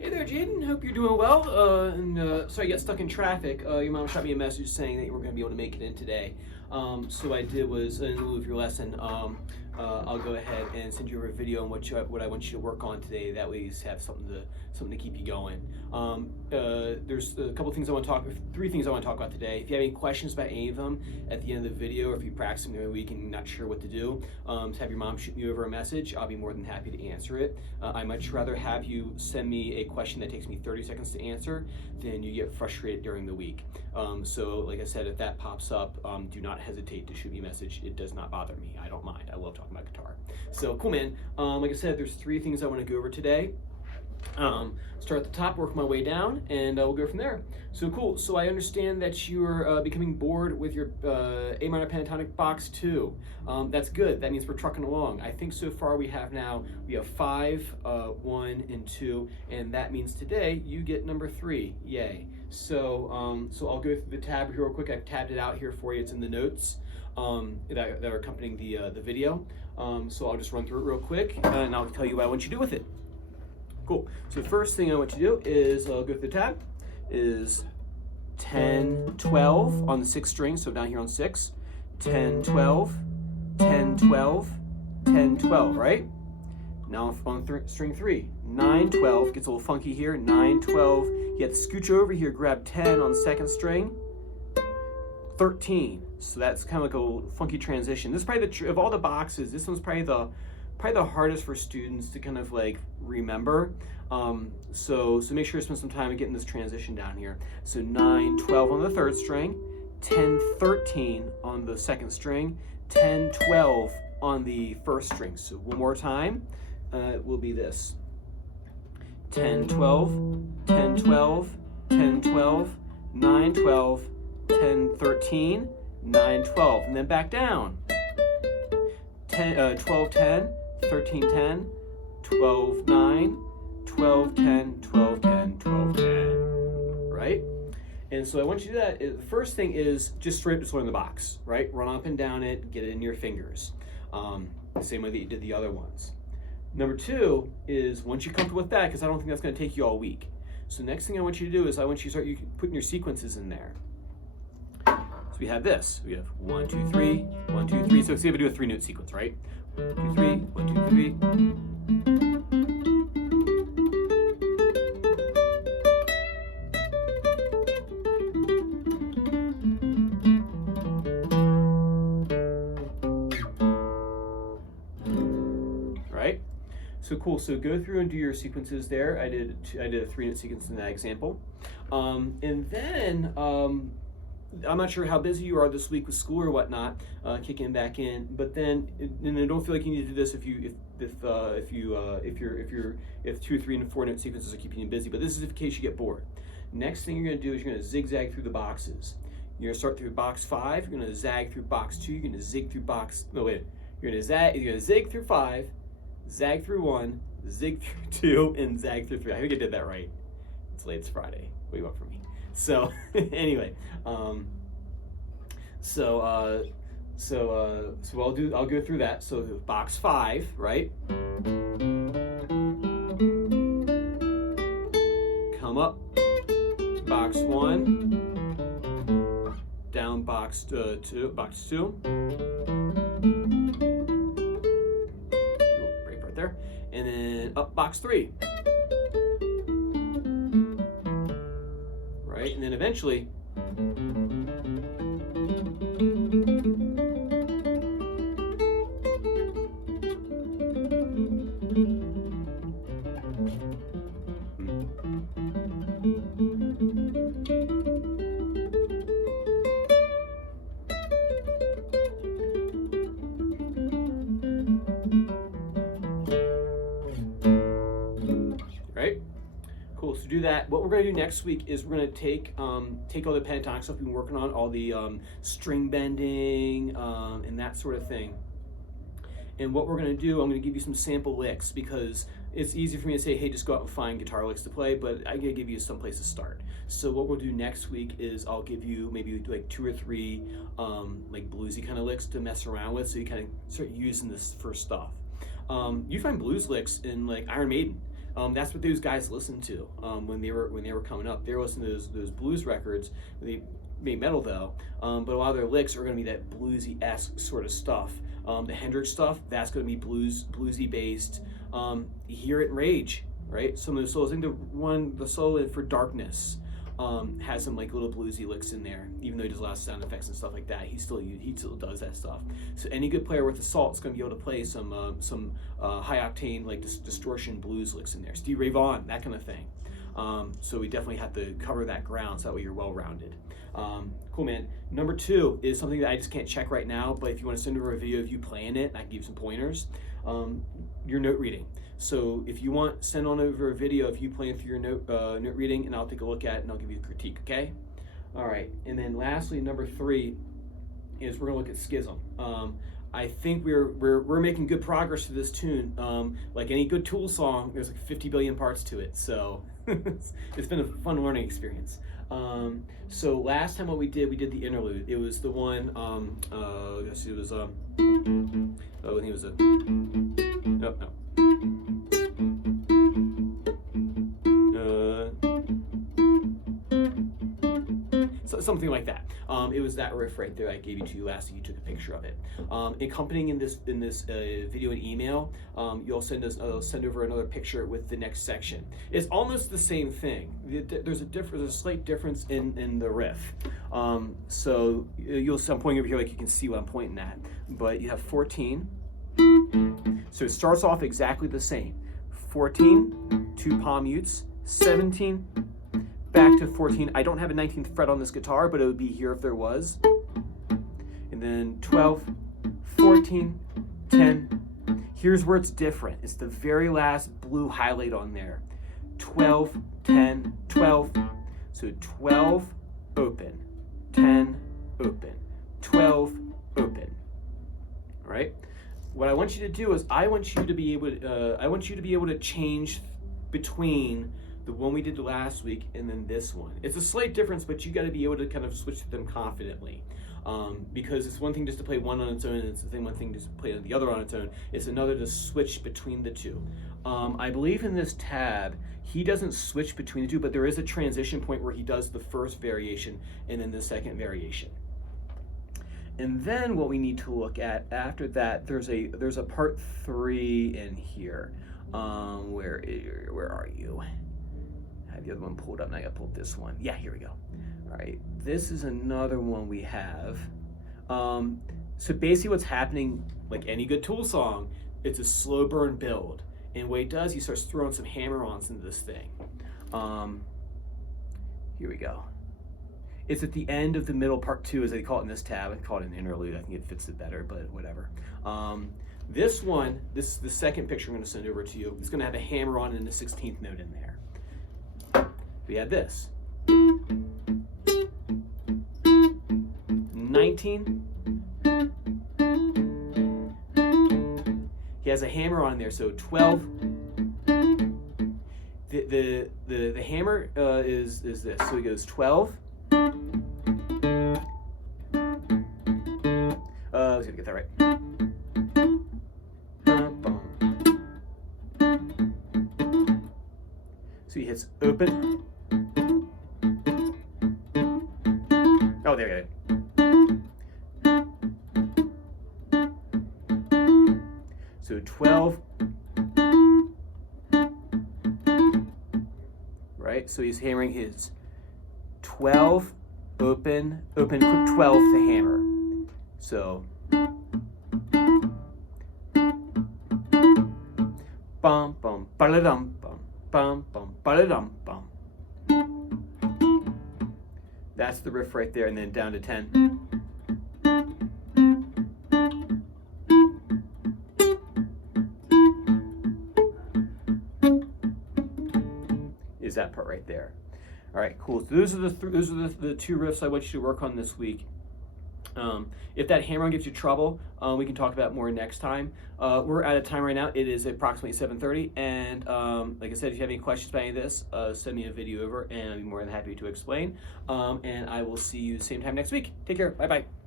Hey there, Jaden. Hope you're doing well. Sorry I got stuck in traffic. Your mom shot me a message saying that you were going to be able to make it in today. So what I did was, in lieu of your lesson, I'll go ahead and send you over a video on what I want you to work on today. That way you have something to keep you going. There's a couple things three things I want to talk about today. If you have any questions about any of them at the end of the video, or if you practice them during the week and you're not sure what to do, have your mom shoot me over a message. I'll be more than happy to answer it. I'd much rather have you send me a question that takes me 30 seconds to answer than you get frustrated during the week. So like I said, if that pops up, do not hesitate to shoot me a message. It does not bother me. I don't mind. I love talking about guitar. So cool, man. Like I said, there's three things I want to go over today. Start at the top, work my way down, and we'll go from there. So cool. So I understand that you're becoming bored with your A minor pentatonic box 2. That's good. That means we're trucking along. I think so far we have 5, 1, and 2, and that means today you get number 3. Yay. So I'll go through the tab here real quick. I've tabbed it out here for you. It's in the notes that are accompanying the video. So I'll just run through it real quick, and I'll tell you what I want you to do with it. Cool. So the first thing I want you to do is go through the tab, is 10, 12 on the 6th string, so down here on 6, 10, 12, 10, 12, 10, 12, right? Now on string 3, 9, 12, gets a little funky here, 9, 12, you have to scooch over here, grab 10 on the 2nd string, 13, so that's kind of like a funky transition. This is probably of all the boxes, this one's probably the hardest for students to kind of like remember. So make sure to spend some time getting this transition down here. So 9, 12 on the 3rd string, 10, 13 on the 2nd string, 10, 12 on the 1st string. So one more time, it will be this. 10, 12, 10, 12, 10, 12, 9, 12, 10, 13, 9, 12, and then back down. 10, 12, 10, 13, 10, 12, 9, 12, 10, 12, 10, 12, 10, right? And so I want you to do that. The first thing is just straight up just learn the box, right? Run up and down it, get it in your fingers. The same way that you did the other ones. Number 2 is once you're comfortable with that, because I don't think that's going to take you all week. So next thing I want you to do is I want you to start putting your sequences in there. So we have this. We have 1, 2, 3, 1, 2, 3. So see if we do a 3-note sequence, right? 1, 2, 3, 1, 2, 3. Right? So cool. So go through and do your sequences there. I did a 3-note sequence in that example, and then. I'm not sure how busy you are this week with school or whatnot, kicking back in. But then, and don't feel like you need to do this if 2, 3, and 4-note sequences are keeping you busy. But this is in case you get bored. Next thing you're going to do is you're going to zigzag through the boxes. You're going to start through box 5. You're going to zag through box 2. You're going to zig through box. No wait. You're going to zig through 5, zag through 1, zig through 2, and zag through 3. I think I did that right. It's late. It's Friday. What do you want from me? So anyway, I'll go through that. So box 5, right? Come up, box 1, down box 2, box 2. Break right there, and then up box 3. Right, and then eventually right? Cool, so do that. What we're going to do next week is we're going to take all the pentatonic stuff we've been working on, all the string bending and that sort of thing. And what we're going to do, I'm going to give you some sample licks because it's easy for me to say, hey, just go out and find guitar licks to play, but I'm going to give you some place to start. So what we'll do next week is I'll give you maybe like 2 or 3 like bluesy kind of licks to mess around with so you kind of start using this for stuff. You find blues licks in like Iron Maiden. That's what those guys listened to when they were coming up. They were listening to those blues records. They made metal though, but a lot of their licks are going to be that bluesy-esque sort of stuff. The Hendrix stuff, that's going to be bluesy based. You hear it in Rage, right? Some of the solos. I think the solo for Darkness has some like little bluesy licks in there. Even though he does a lot of sound effects and stuff like that, he still does that stuff. So any good player with Assault is going to be able to play some high octane like distortion blues licks in there. Stevie Ray Vaughan, that kind of thing. So we definitely have to cover that ground so that way you're well rounded. Cool, man. Number 2 is something that I just can't check right now, but if you want to send over a video of you playing it, I can give you some pointers. Your note reading. So if you want, send on over a video of you playing through your note reading, and I'll take a look at it and I'll give you a critique. Okay. All right. And then lastly, number 3 is we're gonna look at Schism. I think we're making good progress to this tune. Like any good Tool song, there's like 50 billion parts to it, so it's been a fun learning experience. So last time what we did the Interlude. It was the one. I guess it was. Oh, I think it was a. No. Something like that. It was that riff right there I gave you to you last time. You took a picture of it. Accompanying in this video and email, you'll send over another picture with the next section. It's almost the same thing. There's a slight difference in the riff. So you'll see I'm pointing over here like you can see what I'm pointing at. But you have 14. So it starts off exactly the same. 14, 2 palm mutes, 17. Back to 14. I don't have a 19th fret on this guitar, but it would be here if there was. And then 12, 14, 10. Here's where it's different. It's the very last blue highlight on there. 12, 10, 12. So 12, open. 10, open. 12, open. All right? What I want you to do is I want you to be able to change between the one we did last week and then this one. It's a slight difference, but you got to be able to kind of switch them confidently, because it's one thing just to play one on its own, and it's the one thing just to play the other on its own. It's another to switch between the two. I believe in this tab he doesn't switch between the two, but there is a transition point where he does the first variation and then the second variation. And then what we need to look at after that, there's a part 3 in here. Where are you? I have the other one pulled up, and I got to pull this one. Yeah, here we go. All right, this is another one we have. So basically what's happening, like any good Tool song, it's a slow burn build. And what he does, he starts throwing some hammer-ons into this thing. Here we go. It's at the end of the middle part 2, as they call it in this tab. I call it an interlude. I think it fits it better, but whatever. This one, this is the second picture I'm going to send over to you. It's going to have a hammer-on and a 16th note in there. We had this. 19. He has a hammer on there, so 12. The hammer is this. So he goes 12. I was gonna get that right. So he hits open. Oh, there you go. So 12. Right? So he's hammering his 12, open, quick 12 to hammer. So bum bum ba-da-dum bum bum bum ba-da-dum bum. That's the riff right there, and then down to 10. Is that part right there. All right, cool. So those are the 2 riffs I want you to work on this week. If that hammer-on gives you trouble, we can talk about more next time. We're out of time right now. It is approximately 7:30, and like I said, if you have any questions about any of this, send me a video over, and I'll be more than happy to explain. And I will see you same time next week. Take care. Bye-bye.